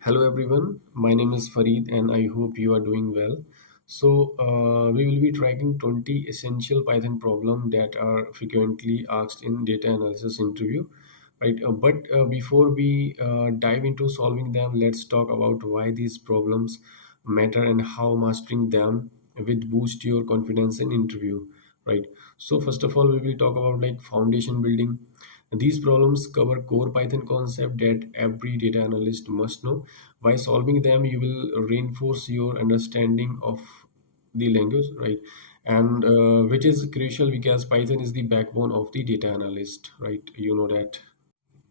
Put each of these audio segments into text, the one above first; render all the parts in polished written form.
Hello everyone, my name is Fareed and I hope you are doing well. We will be tracking 20 essential Python problems that are frequently asked in data analysis interview. Right, but before we dive into solving them, let's talk about why these problems matter and how mastering them will boost your confidence in interview. Right. So first of all, we will talk about like foundation building. These problems cover core Python concept that every data analyst must know. By solving them, you will reinforce your understanding of the language, right? And which is crucial because Python is the backbone of the data analyst, right? You know that.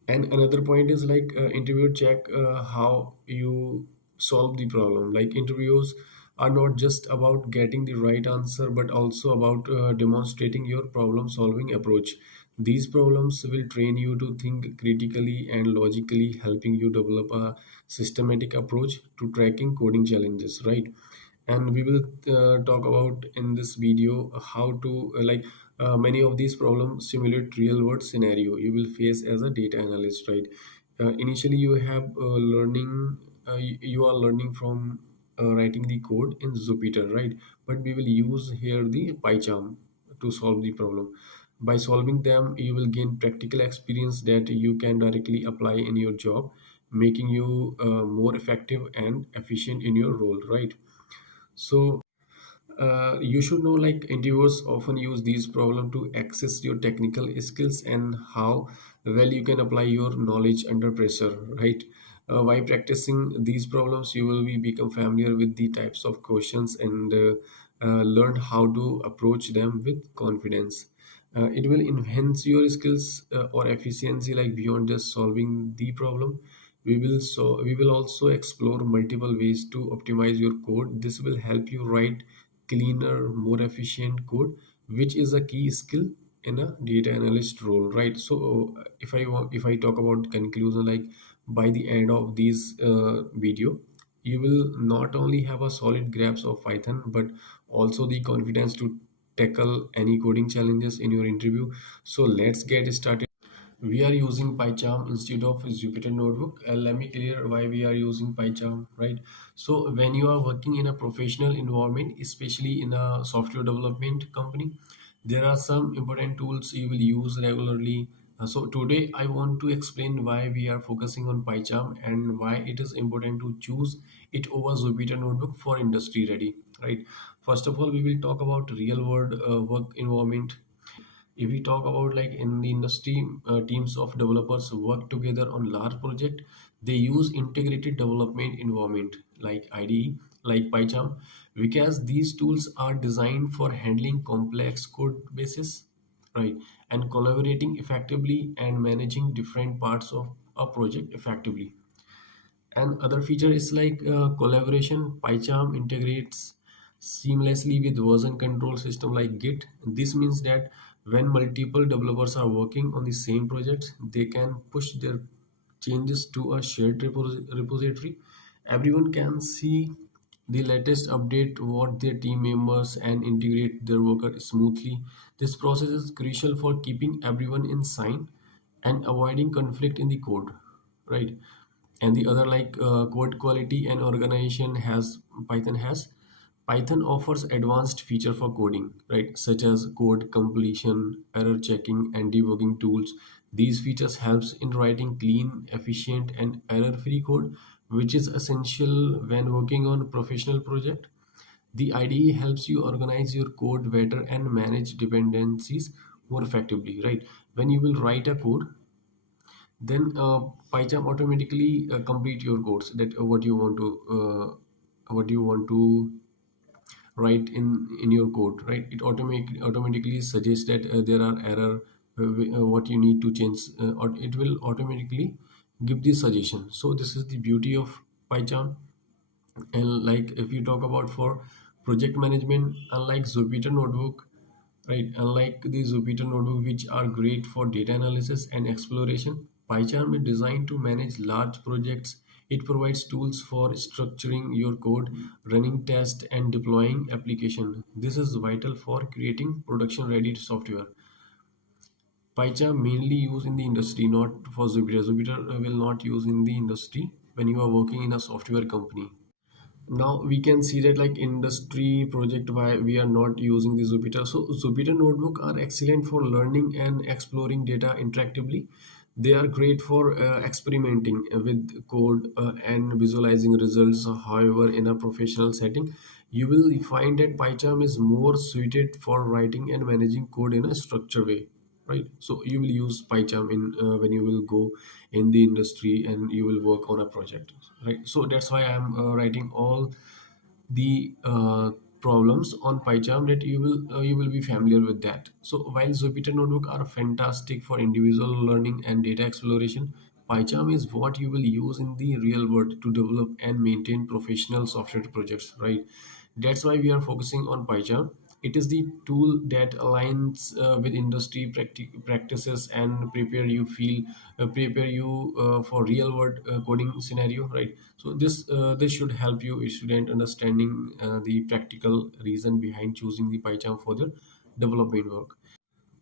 And another point is like interview check how you solve the problem. Like interviews are not just about getting the right answer, but also about demonstrating your problem solving approach. These problems will train you to think critically and logically, helping you develop a systematic approach to tracking coding challenges, right? And we will talk about in this video how to many of these problems simulate real world scenario you will face as a data analyst, right? Initially you have you are learning from writing the code in Jupyter, right? But we will use here the PyCharm to solve the problem. By solving them you will gain practical experience that you can directly apply in your job, making you more effective and efficient in your role, right? So you should know like interviewers often use these problems to access your technical skills and how well you can apply your knowledge under pressure, right? By practicing these problems, you will be become familiar with the types of questions and learn how to approach them with confidence. It will enhance your skills or efficiency like beyond just solving the problem. We will also explore multiple ways to optimize your code. This will help you write cleaner, more efficient code, which is a key skill in a data analyst role, right? So if I talk about conclusion, like by the end of this video, you will not only have a solid grasp of Python, but also the confidence to tackle any coding challenges in your interview. So let's get started. We are using PyCharm instead of Jupyter Notebook. Let me clear why we are using PyCharm, right? So when you are working in a professional environment, especially in a software development company, there are some important tools you will use regularly. So today I want to explain why we are focusing on PyCharm and why it is important to choose it over Jupyter Notebook for industry ready, right? First of all, we will talk about real world work environment. If we talk about like in the industry, teams of developers work together on large project. They use integrated development environment like IDE, like PyCharm, because these tools are designed for handling complex code bases, right? And collaborating effectively and managing different parts of a project effectively. And other feature is like collaboration. PyCharm integrates seamlessly with version control system like Git. This means that when multiple developers are working on the same project, they can push their changes to a shared repository. Everyone can see the latest update what their team members and integrate their worker smoothly. This process is crucial for keeping everyone in sync and avoiding conflict in the code, right? And the other like code quality and organization has Python offers advanced feature for coding, right? Such as code completion, error checking, and debugging tools. These features helps in writing clean, efficient, and error-free code, which is essential when working on a professional project. The IDE helps you organize your code better and manage dependencies more effectively, right? When you will write a code, then PyCharm automatically complete your codes that what you want to write in your code, right? It automatically suggests that there are error, what you need to change, or it will automatically give the suggestion. So this is the beauty of PyCharm. And like if you talk about for project management, unlike Jupyter Notebook, right? Unlike the Jupyter Notebook, which are great for data analysis and exploration, PyCharm is designed to manage large projects. It provides tools for structuring your code, running tests, and deploying application. This is vital for creating production-ready software. PyCharm mainly used in the industry, not for Jupyter. Jupyter will not use in the industry. when you are working in a software company. Now we can see that like industry project why we are not using the Jupyter. So Jupyter notebook are excellent for learning and exploring data interactively. They are great for experimenting with code and visualizing results. However, in a professional setting, you will find that PyCharm is more suited for writing and managing code in a structured way, right? So you will use PyCharm in when you will go in the industry and you will work on a project, right? So that's why I'm writing all the problems on PyCharm, that you will be familiar with that. So while Jupyter Notebook are fantastic for individual learning and data exploration, PyCharm is what you will use in the real world to develop and maintain professional software projects, right? That's why we are focusing on PyCharm. It is the tool that aligns with industry practices and prepare you for real world coding scenario, right? So this should help you student understanding the practical reason behind choosing the PyCharm for the development work.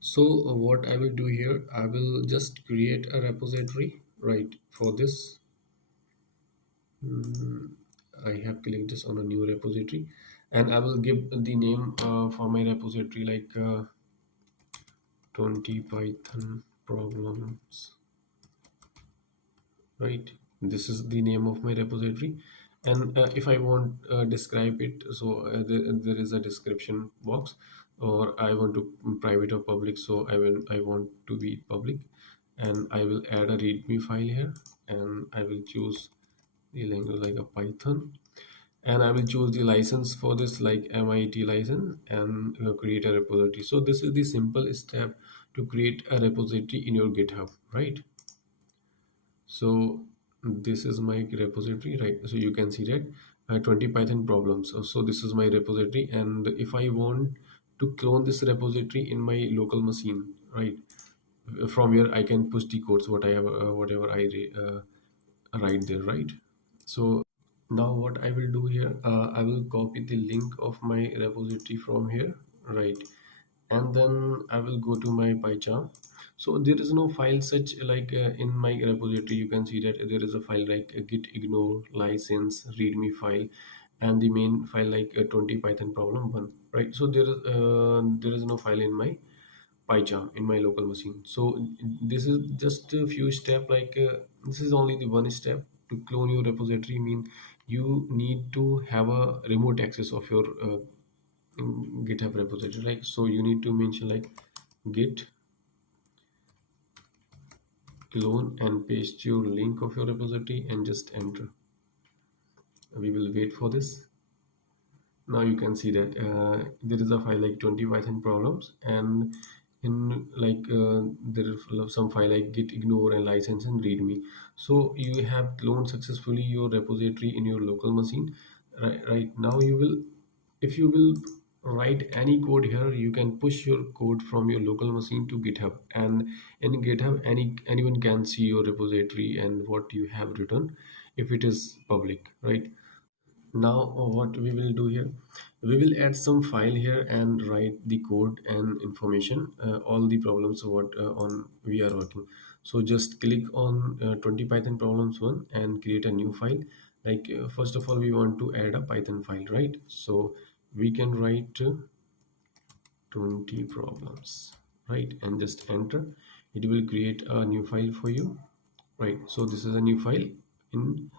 So what I will do here, I will just create a repository, right? For this, mm, I have clicked this on a new repository, and I will give the name for my repository like 20 Python problems, right? This is the name of my repository. And if I want describe it, so there is a description box, or I want to private or public, so I want to be public, and I will add a readme file here, and I will choose the language like a Python, and I will choose the license for this like MIT license, and create a repository. So this is the simple step to create a repository in your GitHub, right? So this is my repository, right? So you can see that 20 Python problems. So this is my repository, and if I want to clone this repository in my local machine, right, from here I can push the codes what I have whatever write there, right? So now what I will do here, I will copy the link of my repository from here, right? And then I will go to my PyCharm. So there is no file such like in my repository. You can see that there is a file like git ignore license readme file, and the main file like 20 Python problem one, right? So there is no file in my PyCharm in my local machine. So this is just a few step like this is only the one step to clone your repository. Mean you need to have a remote access of your GitHub repository, like so you need to mention like git clone and paste your link of your repository and just enter. We will wait for this. Now you can see that there is a file like 20 Python problems, and in like there is some file like git ignore and license and readme. So you have cloned successfully your repository in your local machine, right now you will, if you will write any code here, you can push your code from your local machine to GitHub, and in GitHub anyone can see your repository and what you have written if it is public, right? Now what we will do here, we will add some file here and write the code and information all the problems what on we are working. So just click on 20 Python problems one and create a new file. Like first of all we want to add a Python file, right? So we can write 20 problems, right, and just enter. It will create a new file for you, right? So this is a new file in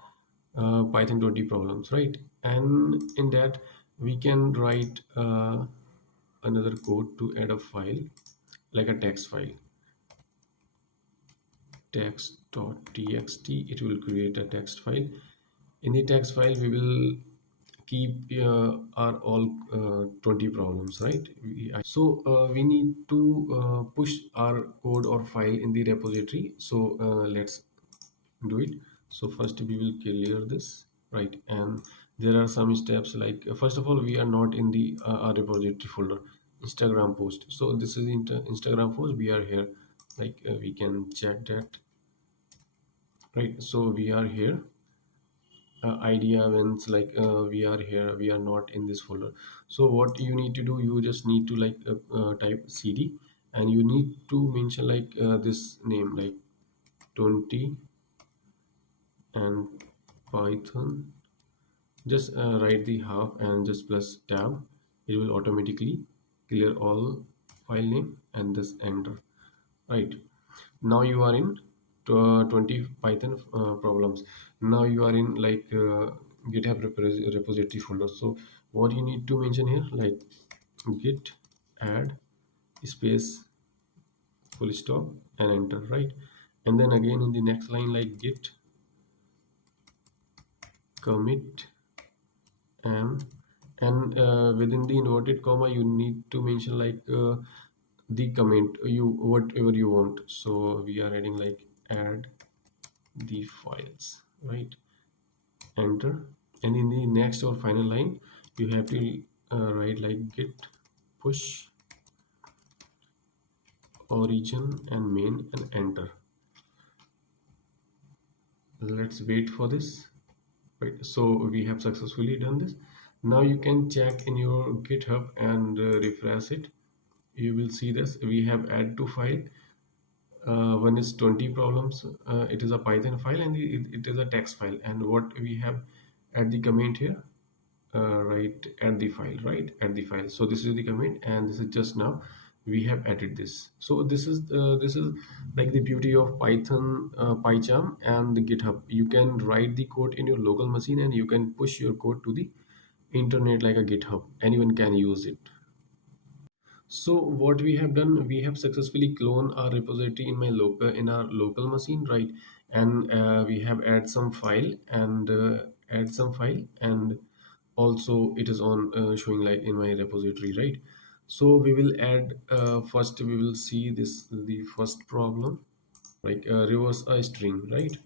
Python 20 problems, right? And in that we can write another code to add a file like a text file, text.txt. It will create a text file. In the text file we will keep our all 20 problems, right? We need to push our code or file in the repository. So let's do it. So first we will clear this, right? And there are some steps like first of all we are not in the our repository folder, Instagram post. So this is Instagram post, we are here, like we can check that, right? So we are here, idea events, like we are here, we are not in this folder. So what you need to do, you just need to like type cd, and you need to mention like this name like 20 and Python, just write the half and just press tab. It will automatically clear all file name and just enter. Right. Now you are in 20 Python problems. Now you are in like GitHub repository folder. So what you need to mention here, like git add space full stop and enter, right? And then again in the next line, like git commit and within the inverted comma you need to mention like the comment you whatever you want. So we are adding like add the files, right? Enter. And in the next or final line you have to write like git push origin and main and enter. Let's wait for this. Right, so we have successfully done this. Now you can check in your GitHub and refresh it. You will see this. We have add to file. One is 20 problems. It is a Python file and it is a text file. And what we have add the comment here, right? Add the file, right? Add the file. So this is the comment, and this is just now we have added this. So this is like the beauty of Python, PyCharm, and the GitHub. You can write the code in your local machine, and you can push your code to the internet like a GitHub. Anyone can use it. So what we have done, we have successfully cloned our repository in our local machine, right? And we have add some file, and also it is on showing like in my repository, right? So we will add first we will see this the first problem, like reverse a string, right?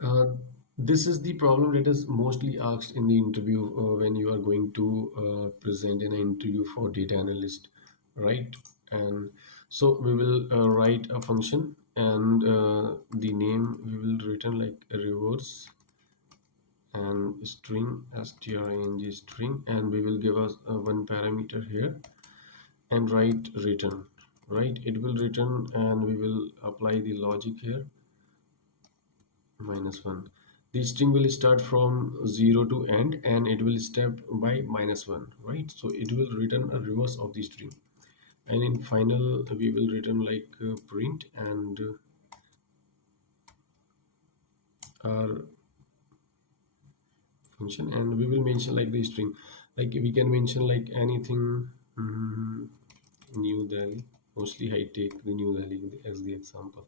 Uh, this is the problem that is mostly asked in the interview when you are going to present in an interview for data analyst, right? And so we will write a function, and the name we will return like a reverse and string string string, and we will give us one parameter here and write return, right? It will return, and we will apply the logic here -1. The string will start from 0 to end, and it will step by -1, right? So it will return a reverse of the string. And in final we will return like print and our function, and we will mention like the string, like we can mention like anything. New Delhi, mostly I take the New Delhi as the example.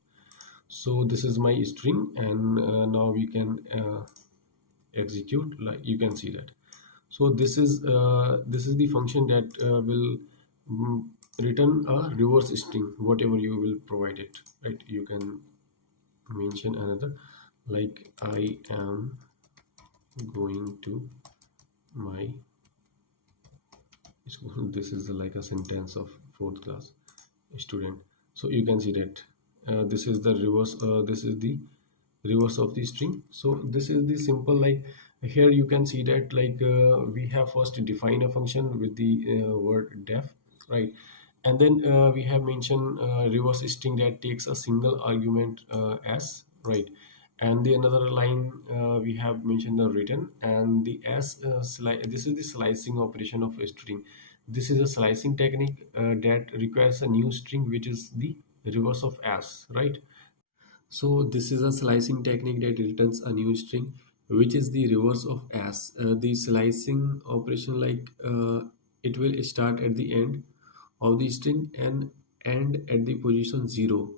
So this is my string, and now we can execute, like you can see that. So this is the function that will mm, return a reverse string whatever you will provide it, right? You can mention another, like I am going to my school. This is like a sentence of fourth class student. So you can see that this is the reverse, this is the reverse of the string. So this is the simple, like here you can see that like we have first define a function with the word def, right? And then we have mentioned reverse string that takes a single argument s, right? And the another line we have mentioned the return, and the s this is the slicing operation of a string. This is a slicing technique that requires a new string which is the reverse of s, right? So this is a slicing technique that returns a new string, which is the reverse of as. The slicing operation, like it will start at the end of the string and end at the position 0,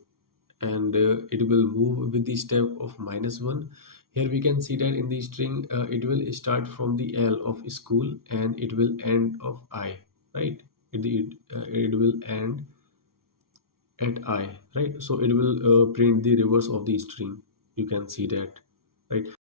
and it will move with the step of -1. Here we can see that in the string it will start from the L of school and it will end of I, right? It will end at I, right? So it will print the reverse of the string. You can see that, right?